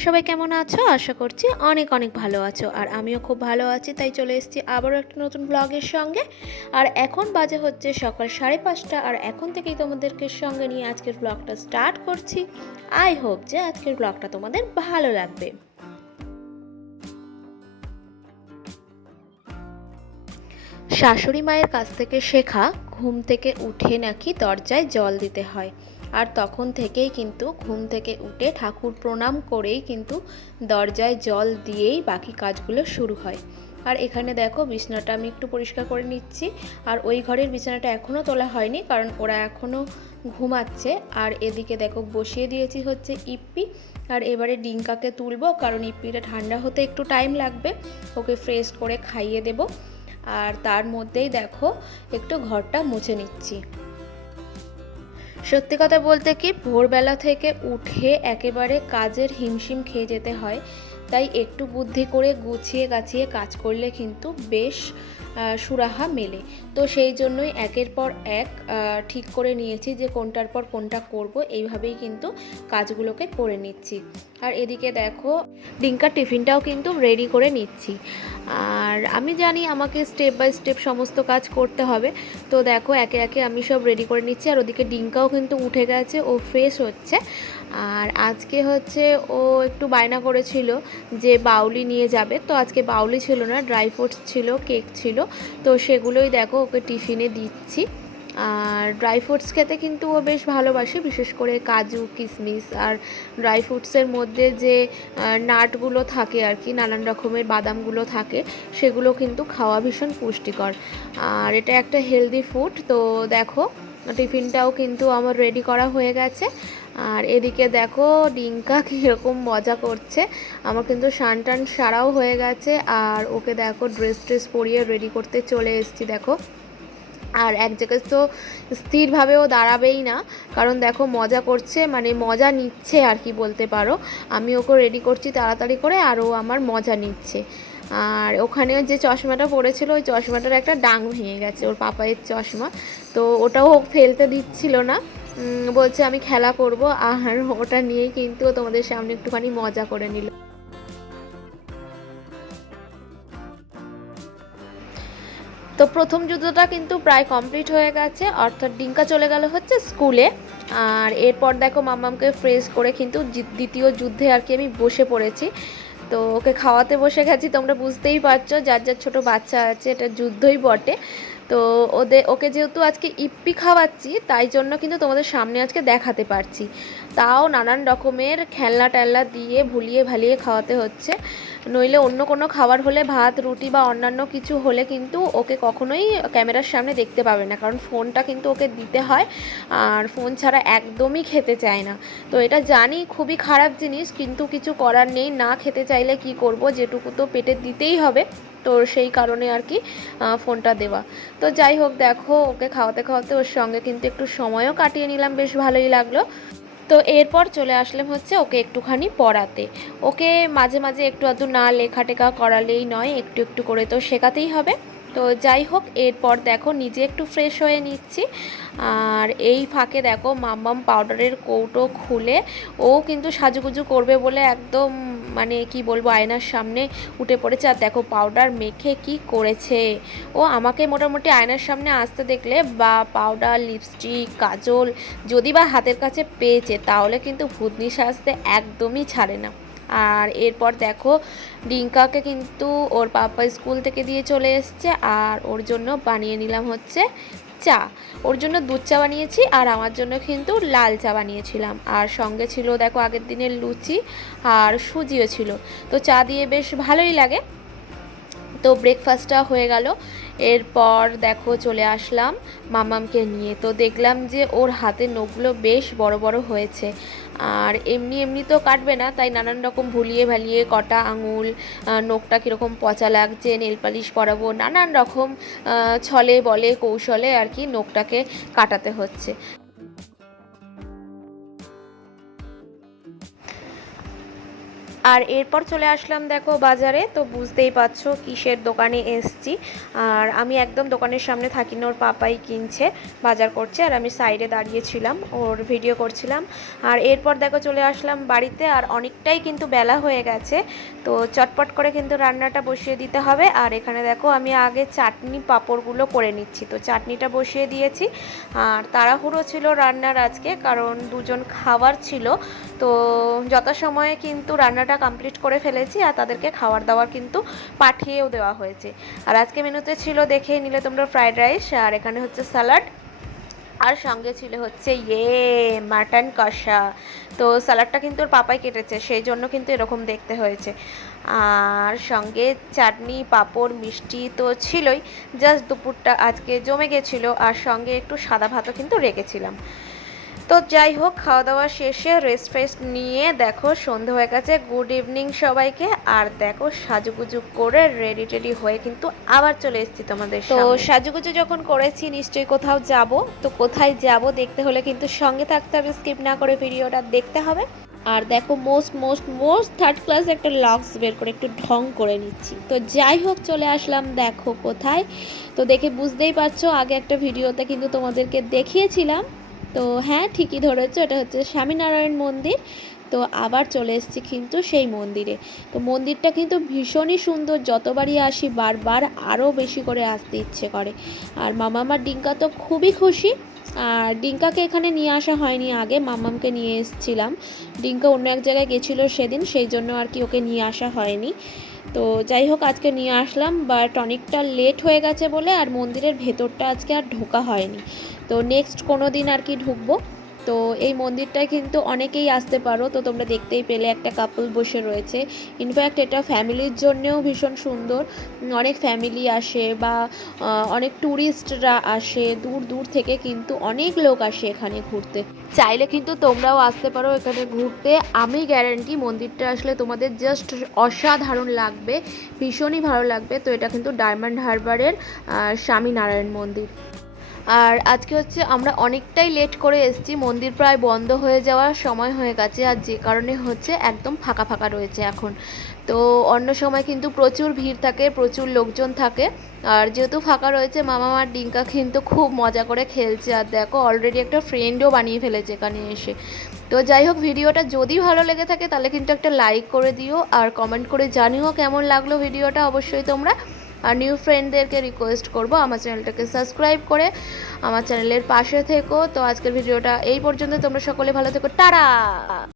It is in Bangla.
তোমরা সবাই কেমন আছো? আশা করছি অনেক অনেক ভালো আছো। আর আমিও খুব ভালো আছি, তাই চলে এসেছি আবারও একটা নতুন ব্লগের সঙ্গে। আর এখন বাজে হচ্ছে সকাল 5:30, আর এখন থেকেই তোমাদেরকে সঙ্গে নিয়ে আজকের ব্লগটা স্টার্ট করছি। আই হোপ যে আজকের ব্লগটা তোমাদের ভালো লাগবে। শাশুড়ি মায়ের কাছ থেকে শেখা ঘুম থেকে উঠে নাকি দরজায় জল দিতে হয়। আর তখন থেকেই কিন্তু ঘুম থেকে উঠে ঠাকুর প্রণাম করেই কিন্তু দরজায় জল দিয়েই বাকি কাজগুলো শুরু হয়। আর এখানে দেখো বিছানাটা আমি একটু পরিষ্কার করে নিচ্ছি। আর ওই ঘরের বিছানাটা এখনও তোলা হয়নি, কারণ ওরা এখনও ঘুমাচ্ছে। আর এদিকে দেখো বসিয়ে দিয়েছি হচ্ছে ইপ্পি। আর এবারে ডিঙ্কাকে তুলবো, কারণ ইপ্পিটা ঠান্ডা হতে একটু টাইম লাগবে। ওকে ফ্রেশ করে খাইয়ে দেবো। আর তার মধ্যেই দেখো একটু ঘরটা মুছে নিচ্ছি। সত্যি কথা বলতে কি, ভোরবেলা থেকে উঠে একেবারে কাজের হিমশিম খেয়ে যেতে হয়, তাই একটু বুদ্ধি করে গুছিয়ে গাছিয়ে কাজ করলে কিন্তু বেশ সুরাহা মেলে। তো সেই জন্যই একের পর এক ঠিক করে নিয়েছি যে কোনটার পর কোনটা করব, এইভাবেই কিন্তু কাজগুলোকে করে নিচ্ছি। আর এদিকে দেখো ডিঙ্কার টিফিনটাও কিন্তু রেডি করে নিচ্ছি। আর আমি জানি আমাকে স্টেপ বাই স্টেপ সমস্ত কাজ করতে হবে, তো দেখো একে একে আমি সব রেডি করে নিচ্ছি। আর ওদিকে ডিঙ্কাও কিন্তু উঠে গেছে, ও ফ্রেশ হচ্ছে। আর আজকে হচ্ছে ও একটু বায়না করেছিল যে বাউলি নিয়ে যাবে, তো আজকে বাউলি ছিল না, ড্রাই ফ্রুটস ছিল, কেক ছিল। তো সেগুলোই দেখো ওকে টিফিনে দিচ্ছি। আর ড্রাই ফ্রুটস খেতে কিন্তু ও বেশ ভালোবাসে, বিশেষ করে কাজু কিশমিশ। আর ড্রাই ফ্রুটসের মধ্যে যে নাটগুলো থাকে আর কি, নানান রকমের বাদামগুলো থাকে, সেগুলো কিন্তু খাওয়া ভীষণ পুষ্টিকর। আর এটা একটা হেলদি ফুড। তো দেখো টিফিনটাও কিন্তু আমার রেডি করা হয়ে গেছে। আর এদিকে দেখো ডিঙ্কা কীরকম মজা করছে। আমার কিন্তু স্নান টান সারাও হয়ে গেছে। আর ওকে দেখো ড্রেস পরিয়ে রেডি করতে চলে এসেছি দেখো। আর এক জায়গায় তো স্থিরভাবেও দাঁড়াবেই না, কারণ দেখো মজা করছে, মানে মজা নিচ্ছে আর কি বলতে পারো। আমি ওকে রেডি করছি তাড়াতাড়ি করে, আর ও আমার মজা নিচ্ছে। আর ওখানে যে চশমাটা পড়েছিল, ওই চশমাটার একটা ডাং ভেঙে গেছে, ওর পাপায়ের চশমা। তো ওটাও ও ফেলতে দিচ্ছিল না, বলছে আমি খেলা করব। আর ওটা নিয়েই কিন্তু তোমাদের সামনে একটুখানি মজা করে নিল। তো প্রথম যুদ্ধটা কিন্তু প্রায় কমপ্লিট হয়ে গেছে, অর্থাৎ ডিঙ্কা চলে গেল হচ্ছে স্কুলে। আর এরপর দেখো মাম্মামকে ফ্রেশ করে কিন্তু দ্বিতীয় যুদ্ধে আর কি আমি বসে পড়েছি। তো ওকে খাওয়াতে বসে গেছি, তোমরা বুঝতেই পারছো যার যার ছোটো বাচ্চা আছে এটা যুদ্ধই বটে। তো ওকে যেহেতু আজকে ইপ্পি খাওয়াচ্ছি, তাই জন্য কিন্তু তোমাদের সামনে আজকে দেখাতে পারছি। তাও নানান রকমের খেলনা টেলনা দিয়ে ভুলিয়ে ভালিয়ে খাওয়াতে হচ্ছে। নইলে অন্য কোনো খাবার হলে, ভাত রুটি বা অন্যান্য কিছু হলে কিন্তু ওকে কখনোই ক্যামেরার সামনে দেখতে পাবে না, কারণ ফোনটা কিন্তু ওকে দিতে হয়। আর ফোন ছাড়া একদমই খেতে চায় না। তো এটা জানি খুবই খারাপ জিনিস, কিন্তু কিছু করার নেই, না খেতে চাইলে কি করব, যেটুকু তো পেটে দিতেই হবে। তো সেই কারণে আর কি ফোনটা দেওয়া। তো যাই হোক দেখো ওকে খাওয়াতে খাওয়াতে ওর সঙ্গে কিন্তু একটু সময়ও কাটিয়ে নিলাম, বেশ ভালোই লাগলো। তো এরপর চলে আসলাম হচ্ছে ওকে একটুখানি পড়াতে। ওকে মাঝে মাঝে একটু আধটু না লেখা টেখা করালেই নয়, একটু একটু করে তো শেখাতেই হবে। তো যাই হোক এরপর দেখো নিজে একটু ফ্রেশ হয়ে নিচ্ছি। আর এই ফাঁকে দেখো মাম্মাম পাউডারের কৌটো খুলে ও কিন্তু সাজুগুজু করবে বলে একদম মানে কি বলবো আয়নার সামনে উঠে পড়েছে। আর দেখো পাউডার মেখে কি করেছে। ও আমাকে মোটামুটি আয়নার সামনে আসতে দেখলে বা পাউডার লিপস্টিক কাজল যদি বা হাতের কাছে পেয়েছে, তাহলে কিন্তু ভূতনি সাজতে একদমই ছাড়ে না। আর এরপর দেখো ডিঙ্কাকে কিন্তু ওর পাপা স্কুল থেকে দিয়ে চলে এসছে, আর ওর জন্য বানিয়ে নিলাম হচ্ছে চা। ওর জন্য দুধ চা বানিয়েছি, আর আমার জন্য কিন্তু লাল চা বানিয়েছিলাম। আর সঙ্গে ছিল দেখো আগের দিনের লুচি আর সুজিও ছিল। তো চা দিয়ে বেশ ভালোই লাগে। তো ব্রেকফাস্টটা হয়ে গেল। এরপর দেখো চলে আসলাম মামামকে নিয়ে। তো দেখলাম যে ওর হাতের নখগুলো বেশ বড় বড় হয়েছে। আর এমনি এমনি তো কাটবে না, তাই নানান রকম ভুলিয়ে ভালিয়ে কটা আঙুল, নখটা কীরকম পচা লাগছে, নেল পালিশ পরাবো, নানান রকম ছলে বলে কৌশলে আর কি নখটাকে কাটাতে হচ্ছে। আর এরপর চলে আসলাম দেখো বাজারে। তো বুঝতেই পারছো কিসের দোকানে এসছি। আর আমি একদম দোকানের সামনে থাকি না, ওর পাপাই কিনছে, বাজার করছে, আর আমি সাইডে দাঁড়িয়েছিলাম, ওর ভিডিও করছিলাম। আর এরপর দেখো চলে আসলাম বাড়িতে, আর অনেকটাই কিন্তু বেলা হয়ে গেছে। তো চটপট করে কিন্তু রান্নাটা বসিয়ে দিতে হবে। আর এখানে দেখো আমি আগে চাটনি পাঁপড়গুলো করে নিচ্ছি। তো চাটনিটা বসিয়ে দিয়েছি। আর তাড়াহুড়ো ছিল রান্নার আজকে, কারণ দুজন খাবার ছিল। তো যথাসময়ে কিন্তু রান্নাটা কমপ্লিট করে ফেলেছি, আর তাদেরকে খাবার দাবার কিন্তু পাঠিয়েও দেওয়া হয়েছে। আর আজকে মেনুতে ছিল, দেখেই নিলে তোমরা, ফ্রাইড রাইস, আর এখানে হচ্ছে স্যালাড, আর সঙ্গে ছিল হচ্ছে মাটন কষা। তো স্যালাডটা কিন্তু ওর পাপাই কেটেছে, সেই জন্য কিন্তু এরকম দেখতে হয়েছে। আর সঙ্গে চাটনি পাঁপড় মিষ্টি তো ছিলই। জাস্ট দুপুরটা আজকে জমে গেছিলো, আর সঙ্গে একটু সাদা ভাতও কিন্তু রেখেছিলাম। তো যাই হোক, খাওয়া দাওয়া শেষে রেস্ট ফেস্ট নিয়ে দেখো সন্ধে হয়ে গেছে। গুড ইভিনিং সবাইকে। আর দেখো সাজুগুজু করে রেডি টেডি হয়ে কিন্তু আবার চলে এসেছি তোমাদের সামনে। তো সাজুগুজু যখন করেছি নিশ্চয়ই কোথাও যাব। তো কোথায় যাব দেখতে হলে কিন্তু সঙ্গে থাকতে হবে, স্কিপ না করে ভিডিওটা দেখতে হবে। আর দেখো most most most third class একটা লক্স বের করে একটু ঢং করে নিচ্ছি। তো যাই হোক, চলে আসলাম দেখো কোথায়। তো দেখে বুঝতেই পারছো, আগে একটা ভিডিওতে কিন্তু তোমাদেরকে দেখিয়েছিলাম। তো হ্যাঁ, ঠিকই ধরেছো, এটা হচ্ছে স্বামীনারায়ণ মন্দির। তো আবার চলে এসেছি কিন্তু সেই মন্দিরে। তো মন্দিরটা কিন্তু ভীষণই সুন্দর, যতবারই আসি বারবার আরও বেশি করে আসতে ইচ্ছে করে। আর মামামার ডিঙ্কা তো খুবই খুশি। আর ডিঙ্কাকে এখানে নিয়ে আসা হয়নি, আগে মামামকে নিয়ে এসেছিলাম। ডিঙ্কা অন্য এক জায়গায় গেছিলো সেদিন, সেই জন্য আর কি ওকে নিয়ে আসা হয়নি। তো যাই হোক, আজকে নিয়ে আসলাম, বাট অনেকটা লেট হয়ে গেছে বলে আর মন্দিরের ভেতরটা আজকে আর ঢোকা হয়নি। তো নেক্সট কোনো দিন আর কি ঢুকবো। তো এই মন্দিরটায় কিন্তু অনেকেই আসতে পারো। তো তোমরা দেখতেই পেলে একটা কাপল বসে রয়েছে। ইনফ্যাক্ট এটা ফ্যামিলির জন্যেও ভীষণ সুন্দর। অনেক ফ্যামিলি আসে, বা অনেক ট্যুরিস্টরা আসে, দূর দূর থেকে কিন্তু অনেক লোক আসে এখানে ঘুরতে। চাইলে কিন্তু তোমরাও আসতে পারো এখানে ঘুরতে। আমি গ্যারান্টি মন্দিরটা আসলে তোমাদের জাস্ট অসাধারণ লাগবে, ভীষণই ভালো লাগবে। তো এটা কিন্তু ডায়মন্ড হারবারের স্বামীনারায়ণ মন্দির। আর আজকে হচ্ছে আমরা অনেকটাই লেট করে এসেছি, মন্দির প্রায় বন্ধ হয়ে যাওয়ার সময় হয়ে গেছে, আর যে কারণে হচ্ছে একদম ফাঁকা ফাঁকা রয়েছে এখন। তো অন্য সময় কিন্তু প্রচুর ভিড় থাকে, প্রচুর লোকজন থাকে। আর যেহেতু ফাঁকা রয়েছে, মামামার ডিঙ্কা কিন্তু খুব মজা করে খেলছে। আর দেখো অলরেডি একটা ফ্রেন্ডও বানিয়ে ফেলেছে এখানে এসে। তো যাই হোক, ভিডিওটা যদি ভালো লেগে থাকে তাহলে কিন্তু একটা লাইক করে দিও, আর কমেন্ট করে জানিও কেমন লাগলো ভিডিওটা অবশ্যই তোমরা। আর নিউ ফ্রেন্ডদেরকে রিকোয়েস্ট করব আমার চ্যানেলটাকে সাবস্ক্রাইব করে আমার চ্যানেলের পাশে থেকো। তো আজকের ভিডিওটা এই পর্যন্ত, তোমরা সকলে ভালো থেকো, টাটা।